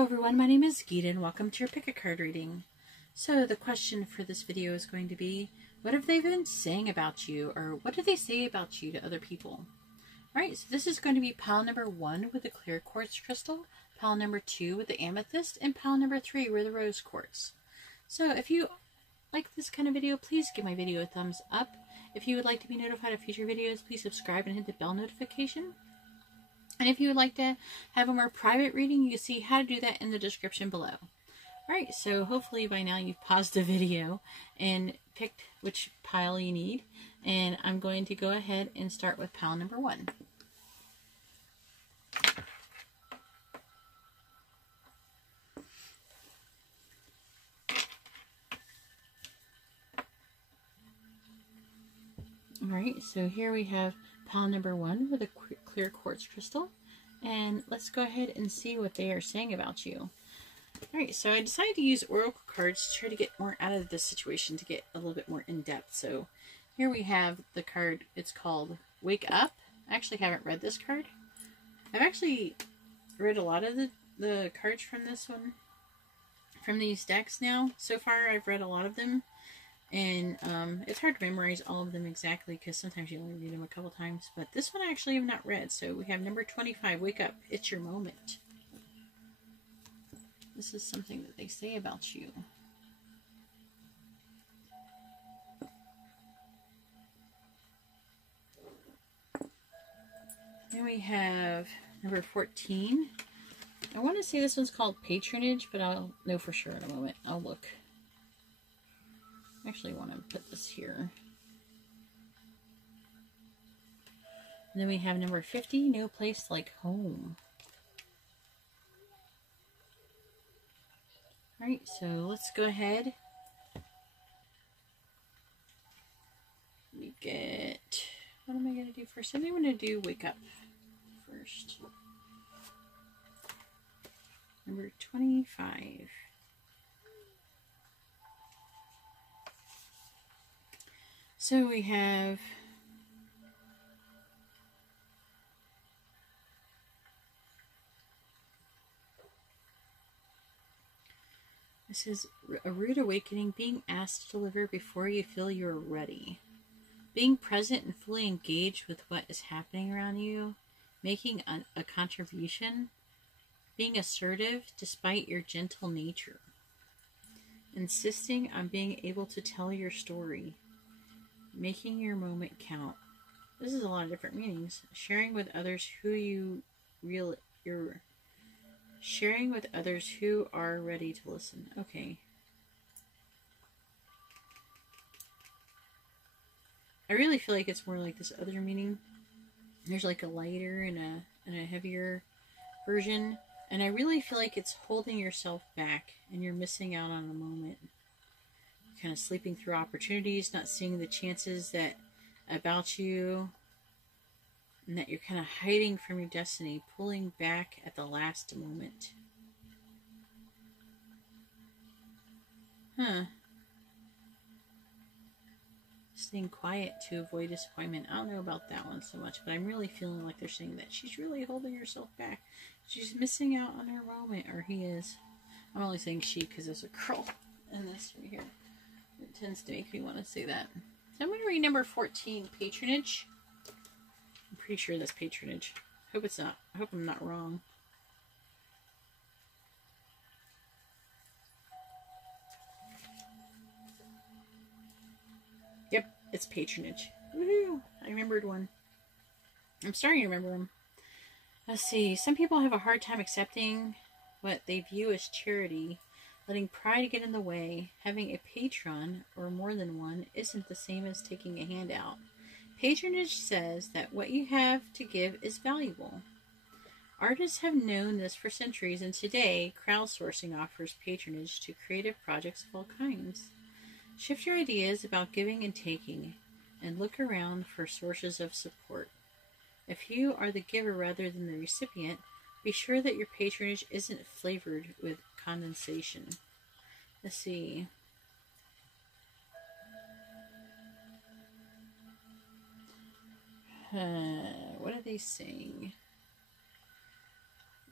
Hello everyone, my name is Geeta and welcome to your pick a card reading. So the question for this video is going to be, what have they been saying about you, or what do they say about you to other people? Alright, so this is going to be pile number 1 with the clear quartz crystal, pile number 2 with the amethyst, and pile number 3 with the rose quartz. So if you like this kind of video, please give my video a thumbs up. If you would like to be notified of future videos, please subscribe and hit the bell notification. And if you would like to have a more private reading, you can see how to do that in the description below. Alright, so hopefully by now you've paused the video and picked which pile you need. And I'm going to go ahead and start with pile number 1. Alright, so here we have pile number 1 with a clear quartz crystal, and let's go ahead and see what they are saying about you. Alright, so I decided to use oracle cards to try to get more out of this situation, to get a little bit more in depth. So here we have the card, it's called Wake Up. I actually haven't read this card. I've actually read a lot of the cards from this one, from these decks now. So far I've read a lot of them. And it's hard to memorize all of them exactly because sometimes you only read them a couple times. But this one I actually have not read. So we have number 25, Wake Up, It's Your Moment. This is something that they say about you. Then we have number 14. I want to say this one's called Patronage, but I'll know for sure in a moment. I'll look. I actually want to put this here. And then we have number 50, No Place Like Home. Alright, so let's go ahead. We get, what am I going to do first? I think I'm going to do Wake Up first. Number 25. So we have this is a rude awakening, being asked to deliver before you feel you're ready. Being present and fully engaged with what is happening around you, making a contribution, being assertive despite your gentle nature, insisting on being able to tell your story, making your moment count. This is a lot of different meanings. Sharing with others who you're sharing with others who are ready to listen. Okay. I really feel like it's more like this other meaning. There's like a lighter and a heavier version, and I really feel like it's holding yourself back and you're missing out on a moment. Kind of sleeping through opportunities, not seeing the chances that about you, and that you're kind of hiding from your destiny, pulling back at the last moment. Staying quiet to avoid disappointment. I don't know about that one so much, but I'm really feeling like they're saying that she's really holding herself back. She's missing out on her moment, or he is. I'm only saying she because there's a girl in this right here. It tends to make me want to say that. So I'm going to read number 14, Patronage. I'm pretty sure that's Patronage. Hope it's not. I hope I'm not wrong. Yep, it's Patronage. Woohoo! I remembered one. I'm starting to remember them. Let's see. Some people have a hard time accepting what they view as charity. Letting pride get in the way, having a patron, or more than one, isn't the same as taking a handout. Patronage says that what you have to give is valuable. Artists have known this for centuries, and today, crowdsourcing offers patronage to creative projects of all kinds. Shift your ideas about giving and taking, and look around for sources of support. If you are the giver rather than the recipient, be sure that your patronage isn't flavored with condensation. Let's see. What are they saying?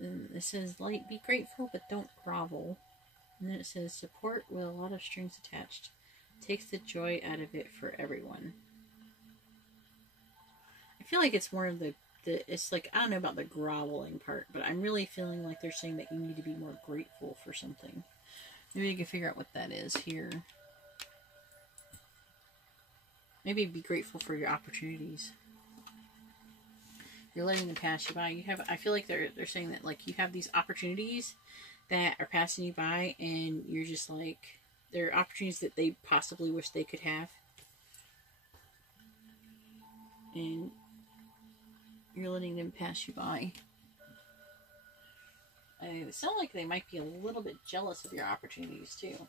And it says, like, be grateful, but don't grovel. And then it says, support with a lot of strings attached. Takes the joy out of it for everyone. I feel like it's more of it's like, I don't know about the groveling part, but I'm really feeling like they're saying that you need to be more grateful for something. Maybe you can figure out what that is here. Maybe be grateful for your opportunities. You're letting them pass you by. I feel like they're saying that, like, you have these opportunities that are passing you by, and you're just like, they're opportunities that they possibly wish they could have. And you're letting them pass you by. It sounds like they might be a little bit jealous of your opportunities too.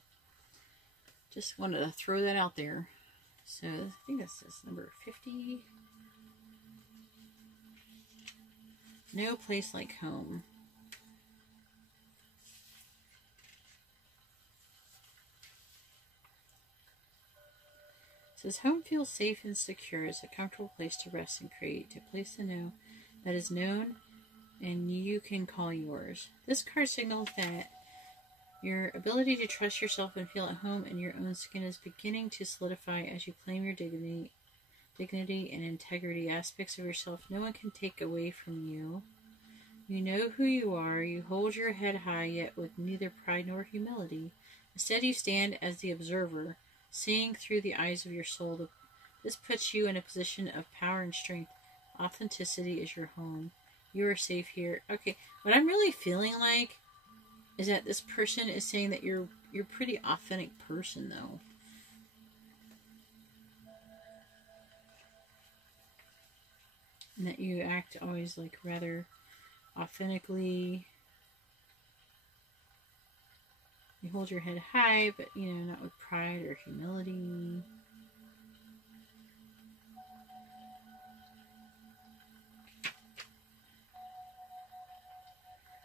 Just wanted to throw that out there. So I think this is number 50. No place like home. It says, home feels safe and secure. It's a comfortable place to rest and create, a place to know that is known and you can call yours. This card signals that your ability to trust yourself and feel at home in your own skin is beginning to solidify as you claim your dignity and integrity, aspects of yourself no one can take away from you. You know who you are. You hold your head high, yet with neither pride nor humility. Instead, you stand as the observer, seeing through the eyes of your soul. This puts you in a position of power and strength. Authenticity is your home. You are safe here. Okay, what I'm really feeling like is that this person is saying that you're a pretty authentic person, though. And that you act always like rather authentically. You hold your head high, but, you know, not with pride or humility.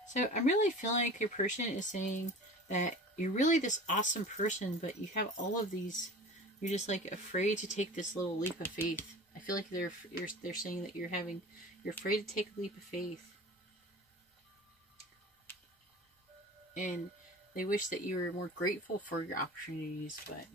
So I'm really feeling like your person is saying that you're really this awesome person, but you have all of these, you're just like afraid to take this little leap of faith. I feel like they're saying that you're afraid to take a leap of faith. And they wish that you were more grateful for your opportunities, but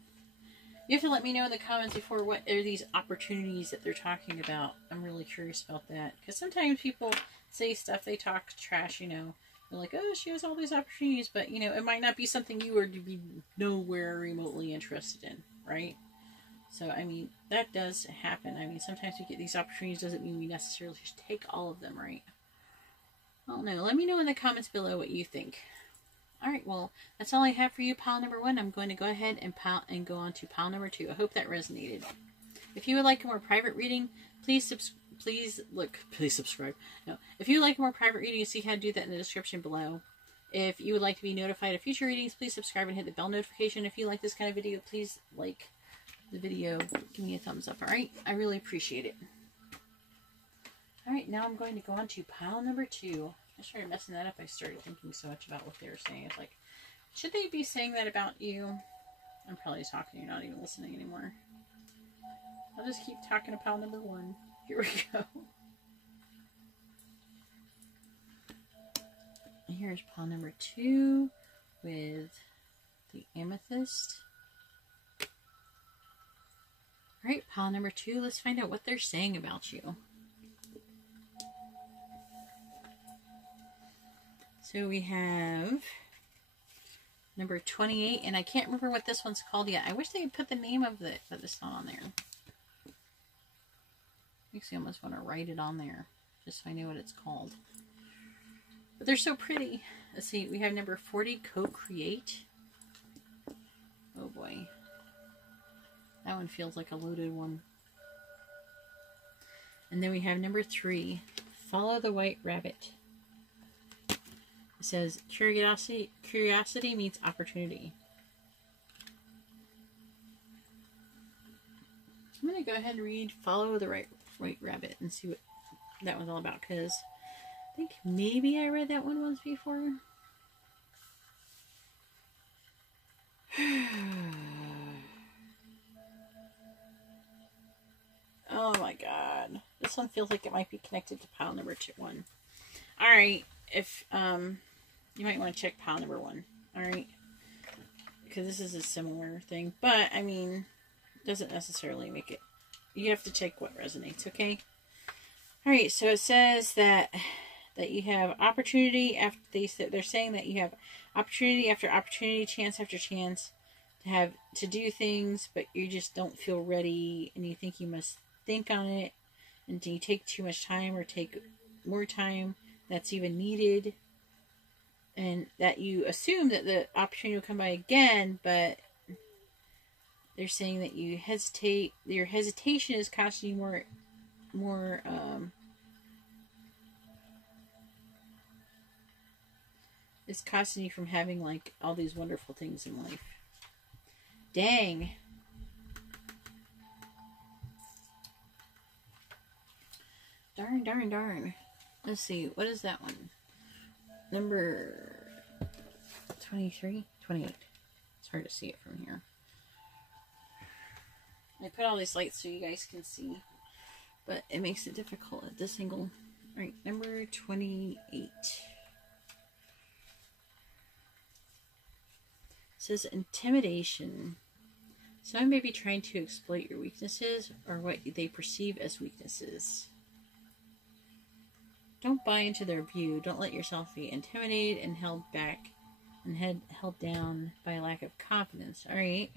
you have to let me know in the comments before what are these opportunities that they're talking about. I'm really curious about that. Because sometimes people say stuff, they talk trash, you know. They're like, oh, she has all these opportunities, but, you know, it might not be something you were to be nowhere remotely interested in, right? So, I mean, that does happen. I mean, sometimes we get these opportunities, doesn't mean we necessarily should take all of them, right? I don't know. Let me know in the comments below what you think. Alright, well, that's all I have for you, pile number 1. I'm going to go ahead and go on to pile number 2. I hope that resonated. If you would like a more private reading, please subscribe. No, if you would like a more private reading, you see how to do that in the description below. If you would like to be notified of future readings, please subscribe and hit the bell notification. If you like this kind of video, please like the video. Give me a thumbs up, alright? I really appreciate it. Alright, now I'm going to go on to pile number 2. I started messing that up. I started thinking so much about what they were saying. It's like, should they be saying that about you? I'm probably talking. You're not even listening anymore. I'll just keep talking to pile number 1. Here we go. And here's pile number 2 with the amethyst. Alright, pile number 2. Let's find out what they're saying about you. So we have number 28, and I can't remember what this one's called yet. I wish they had put the name of it, but it's not on there. Makes me almost want to write it on there, just so I know what it's called. But they're so pretty. Let's see, we have number 40, Co-Create. Oh boy. That one feels like a loaded one. And then we have number 3, Follow the White Rabbit. It says, curiosity meets opportunity. I'm going to go ahead and read Follow the White Rabbit and see what that one's all about, because I think maybe I read that one once before. Oh my god. This one feels like it might be connected to pile number 1. Alright. if, you might want to check pile number 1. Alright? Because this is a similar thing. But, I mean, doesn't necessarily make it. You have to check what resonates, okay? Alright, so it says that you have opportunity after they're saying that you have opportunity after opportunity, chance after chance to do things, but you just don't feel ready, and you think you must think on it, and do you take too much time or take more time that's even needed, and that you assume that the opportunity will come by again, but they're saying that you hesitate. Your hesitation is costing you more it's costing you from having like all these wonderful things in life. Dang. Darn. Let's see. What is that one? Number 23? 28. It's hard to see it from here. I put all these lights so you guys can see, but it makes it difficult at this angle. Alright, number 28. It says intimidation. Someone may be trying to exploit your weaknesses or what they perceive as weaknesses. Don't buy into their view. Don't let yourself be intimidated and held back and held down by a lack of confidence. Alright.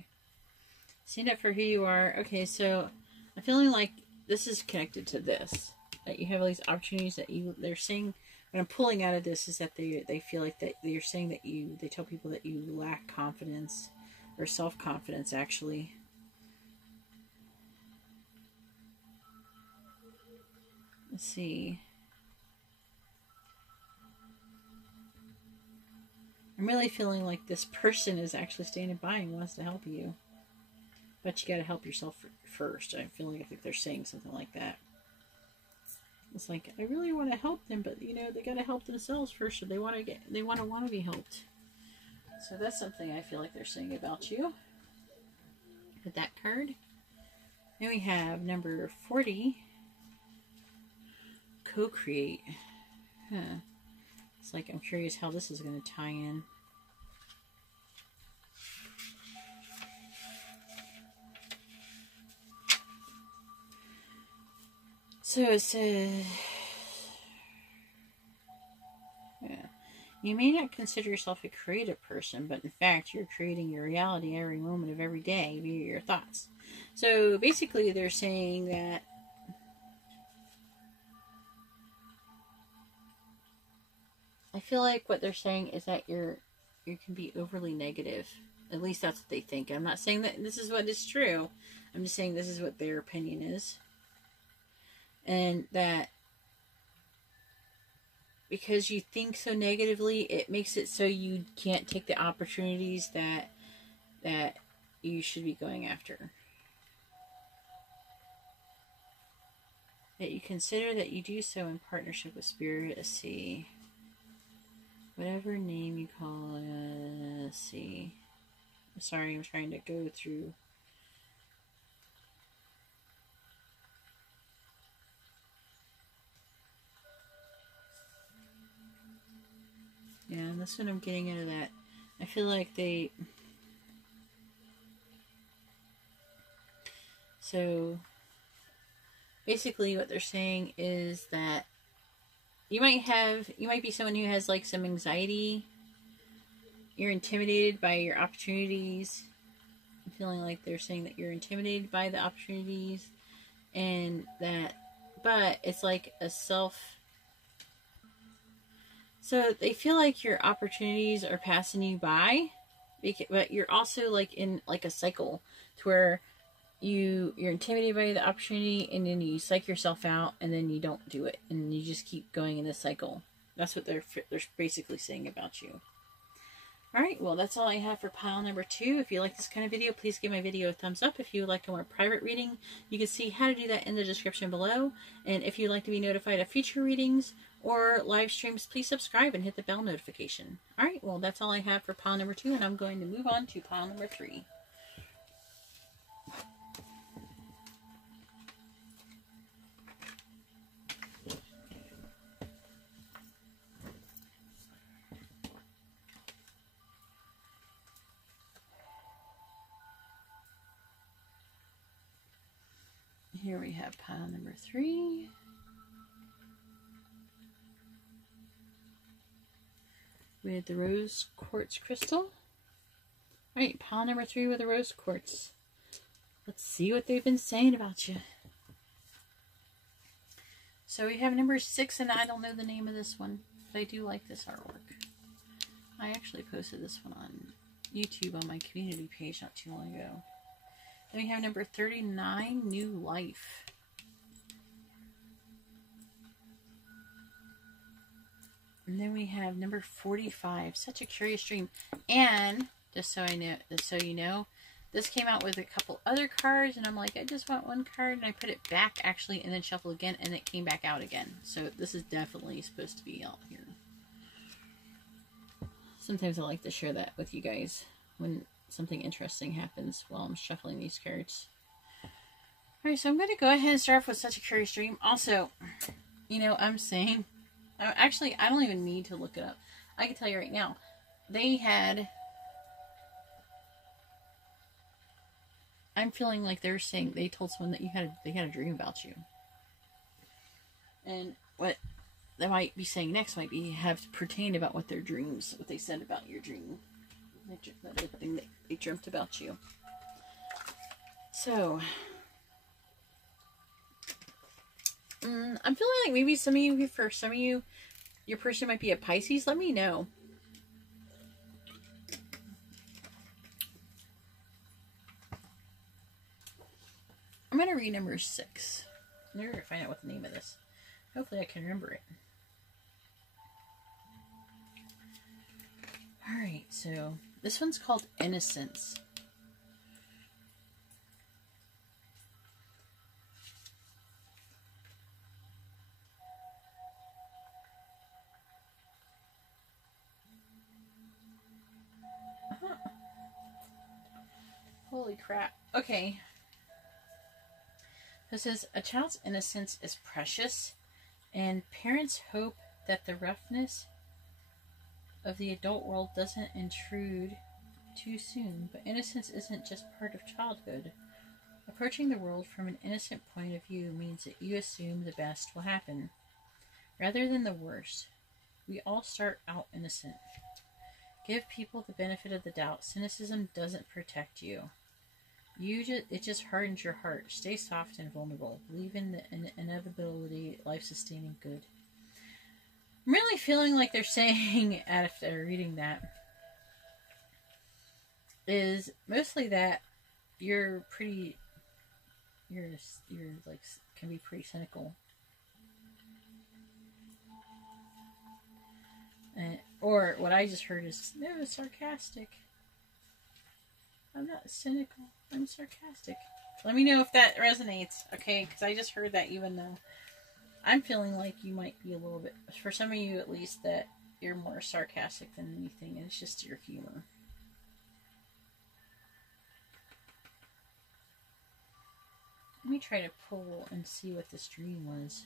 Stand up for who you are. Okay, so I'm feeling like this is connected to this. That you have all these opportunities that they're saying. What I'm pulling out of this is that they feel like that they're saying that they tell people that you lack confidence or self-confidence, actually. Let's see. I'm really feeling like this person is actually standing by and wants to help you. But you gotta help yourself first. I think they're saying something like that. It's like, I really want to help them, but you know, they gotta help themselves first, or they want to be helped. So that's something I feel like they're saying about you. With that card. Then we have number 40. Co-create. Huh. It's like, I'm curious how this is going to tie in. So it says, yeah, you may not consider yourself a creative person, but in fact, you're creating your reality every moment of every day via your thoughts. So basically, they're saying that I feel like what they're saying is that you can be overly negative. At least that's what they think. I'm not saying that this is what is true. I'm just saying this is what their opinion is. And that because you think so negatively, it makes it so you can't take the opportunities that you should be going after. That you consider that you do so in partnership with Spirit. Let's see. Whatever name you call it. Let's see. I'm sorry, I'm trying to go through. Yeah, and that's what I'm getting into that. I feel like so basically what they're saying is that you might be someone who has like some anxiety. You're intimidated by your opportunities. I'm feeling like they're saying that you're intimidated by the opportunities, and that, but it's like a so they feel like your opportunities are passing you by, but you're also like in like a cycle to where you're intimidated by the opportunity, and then you psych yourself out, and then you don't do it, and you just keep going in this cycle. That's what they're basically saying about you. Alright, well, that's all I have for pile number 2. If you like this kind of video, please give my video a thumbs up. If you would like a more private reading, you can see how to do that in the description below. And if you'd like to be notified of future readings or live streams, please subscribe and hit the bell notification. Alright, well, that's all I have for pile number 2, and I'm going to move on to pile number 3. Here we have pile number 3. With the rose quartz crystal. Alright, pile number 3 with the rose quartz. Let's see what they've been saying about you. So we have number 6, and I don't know the name of this one, but I do like this artwork. I actually posted this one on YouTube on my community page not too long ago. Then we have number 39, New Life. And then we have number 45, Such a Curious Dream. And just so you know, this came out with a couple other cards, and I'm like, I just want one card, and I put it back actually, and then shuffle again, and it came back out again. So this is definitely supposed to be out here. Sometimes I like to share that with you guys when something interesting happens while I'm shuffling these cards. Alright, so I'm going to go ahead and start off with Such a Curious Dream. Also, you know, I'm saying, actually, I don't even need to look it up. I can tell you right now, they had, I'm feeling like they're saying, they told someone that they had a dream about you. And what they might be saying next might be have pertained about what their dreams, what they said about your dream. That thing that they dreamt about you. So, I'm feeling like maybe some of you, for some of you, your person might be a Pisces. Let me know. I'm going to read number 6. I'm going to find out what the name of this. Hopefully I can remember it. Alright, so this one's called Innocence. Holy crap. Okay. This is, a child's innocence is precious, and parents hope that the roughness of the adult world doesn't intrude too soon. But innocence isn't just part of childhood. Approaching the world from an innocent point of view means that you assume the best will happen, rather than the worst. We all start out innocent. Give people the benefit of the doubt. Cynicism doesn't protect you. It just hardens your heart. Stay soft and vulnerable. Believe in the inevitability, life-sustaining good. I'm really feeling like they're saying, after reading that, is mostly that you're like, can be pretty cynical. Or what I just heard is, no, sarcastic. I'm not cynical. I'm sarcastic. Let me know if that resonates, okay? Because I just heard that, even though I'm feeling like you might be a little bit, for some of you at least, that you're more sarcastic than anything, and it's just your humor. Let me try to pull and see what this dream was.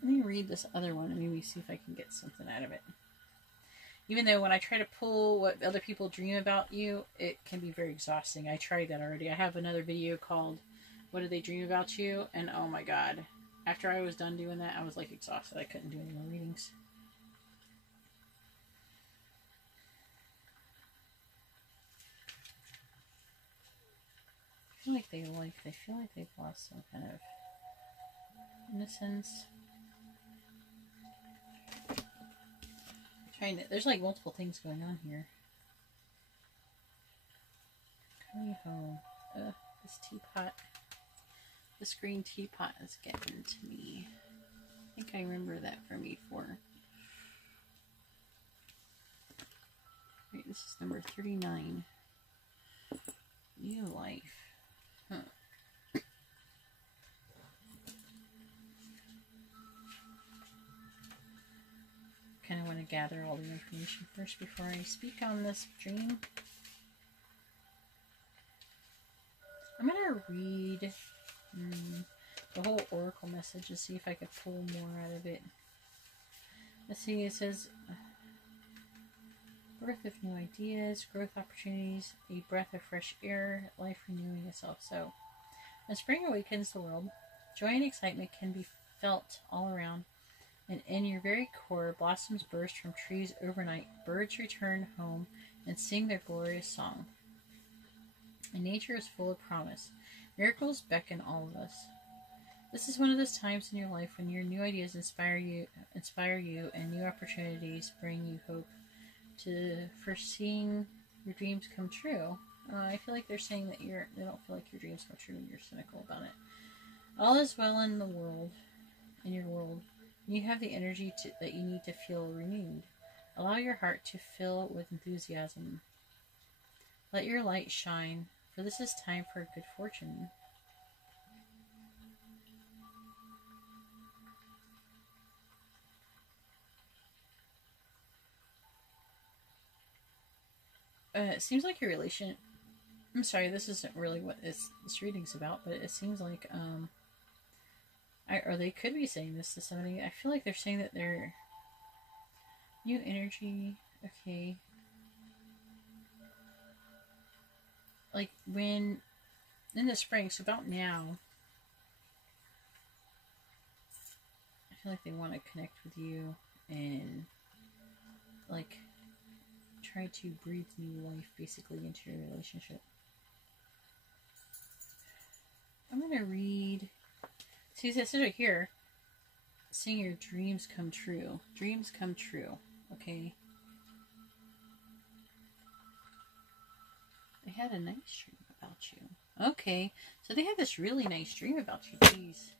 Let me read this other one and maybe see if I can get something out of it. Even though when I try to pull what other people dream about you, it can be very exhausting. I tried that already. I have another video called What Did They Dream About You? And oh my god. After I was done doing that, I was like exhausted. I couldn't do any more readings. I feel like they've lost some kind of innocence. There's like multiple things going on here. Coming home. This teapot. This green teapot is getting to me. I think I remember that from before. Right, this is number 39. New Life. Huh. Kind of want to gather all the information first before I speak on this dream. I'm going to read the whole oracle message to see if I can pull more out of it. Let's see, it says, birth of new ideas, growth opportunities, a breath of fresh air, life renewing itself. So, when spring awakens the world, joy and excitement can be felt all around, and in your very core, blossoms burst from trees overnight, birds return home and sing their glorious song. And nature is full of promise. Miracles beckon all of us. This is one of those times in your life when your new ideas inspire you, and new opportunities bring you hope for seeing your dreams come true. I feel like they're saying that they don't feel like your dreams come true and you're cynical about it. All is well in your world. You have the energy that you need to feel renewed. Allow your heart to fill with enthusiasm. Let your light shine, for this is time for good fortune. It seems like your relation... I'm sorry, this isn't really what this reading's about, but it seems like, or they could be saying this to somebody. I feel like they're saying that they're... New energy, okay. Like, when... In the spring, so about now... I feel like they want to connect with you and, like... try to breathe new life basically into your relationship. I'm going to read... See, it says right here, seeing your dreams come true. Dreams come true, okay? They had a nice dream about you. Okay, so they had this really nice dream about you, geez.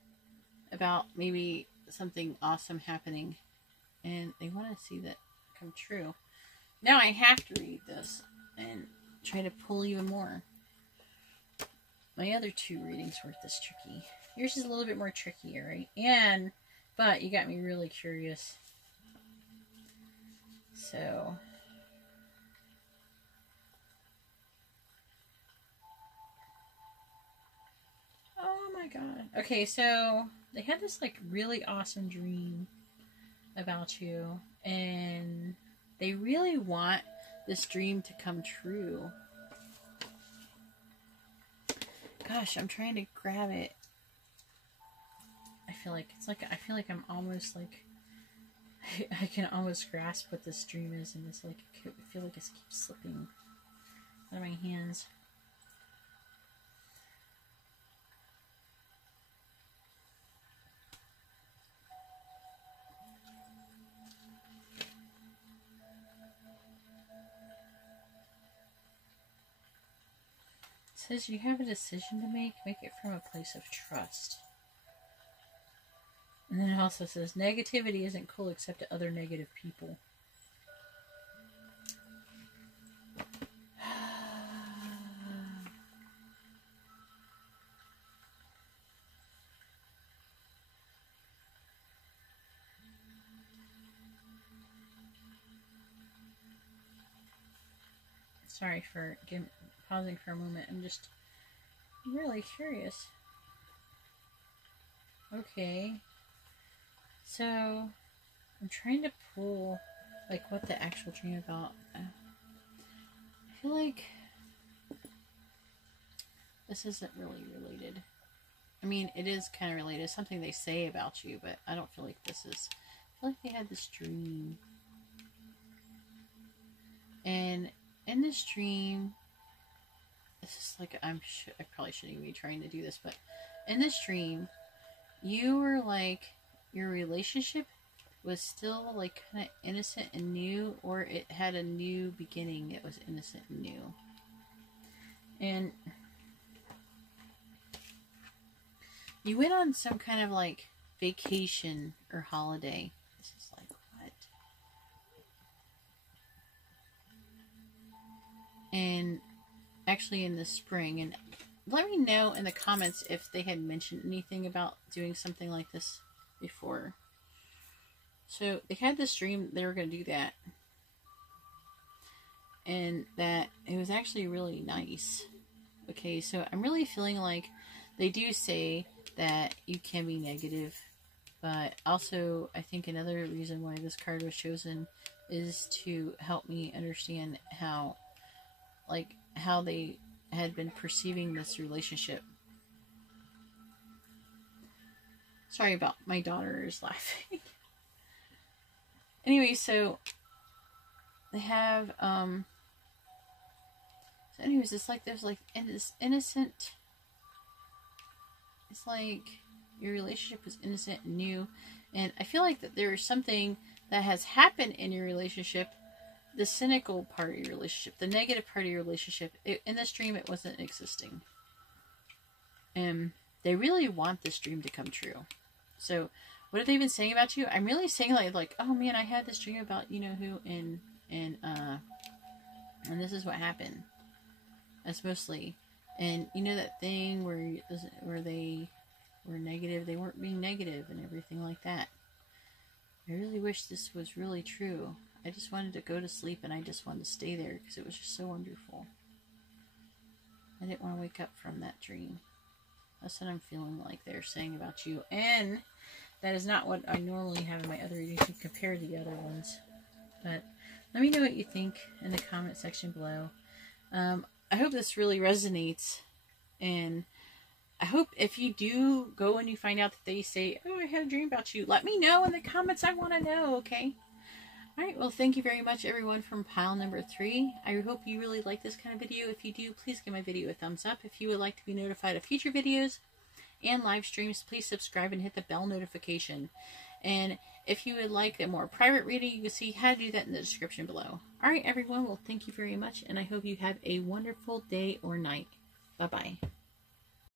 About maybe something awesome happening. And they want to see that come true. Now I have to read this and try to pull even more. My other two readings weren't this tricky. Yours is a little bit more tricky, right? But you got me really curious. So. Oh my god. Okay, so they had this like really awesome dream about you. And they really want this dream to come true. Gosh, I'm trying to grab it. I feel like I'm almost like I can almost grasp what this dream is, and it's like I feel like it keeps slipping out of my hands. It says you have a decision to make it from a place of trust. And then it also says negativity isn't cool except to other negative people. Sorry for pausing for a moment. I'm just really curious. Okay. So, I'm trying to pull, like, what the actual dream about. I feel like this isn't really related. I mean, it is kind of related. It's something they say about you, but I don't feel like this is. I feel like they had this dream. And in this dream, this is like, I probably shouldn't even be trying to do this, but in this dream, you were like, your relationship was still like kind of innocent and new, or it had a new beginning. It was innocent and new. And you went on some kind of like vacation or holiday. This is like, what? And actually in the spring, and let me know in the comments if they had mentioned anything about doing something like this before. So they had this dream they were going to do that, and that it was actually really nice. Okay, so I'm really feeling like they do say that you can be negative But also, I think another reason why this card was chosen is to help me understand how they had been perceiving this relationship. Sorry about my daughter's laughing. Anyway, so they have, so anyways, it's like there's like this innocent, it's like your relationship was innocent and new, and I feel like that there is something that has happened in your relationship, the cynical part of your relationship, the negative part of your relationship. In this dream, it wasn't existing. And they really want this dream to come true. So, what have they been saying about you? I'm really saying like, oh man, I had this dream about you know who, and this is what happened. That's mostly, and you know that thing where they were negative, they weren't being negative and everything like that. I really wish this was really true. I just wanted to go to sleep and I just wanted to stay there because it was just so wonderful. I didn't want to wake up from that dream. That's what I'm feeling like they're saying about you. And that is not what I normally have in my other readings compared to the other ones. But let me know what you think in the comment section below. I hope this really resonates. And I hope if you do go and you find out that they say, oh, I had a dream about you, let me know in the comments. I want to know, okay? Alright, well, thank you very much, everyone, from pile number 3. I hope you really like this kind of video. If you do, please give my video a thumbs up. If you would like to be notified of future videos and live streams, please subscribe and hit the bell notification. And if you would like a more private reading, you can see how to do that in the description below. Alright, everyone, well, thank you very much, and I hope you have a wonderful day or night. Bye-bye.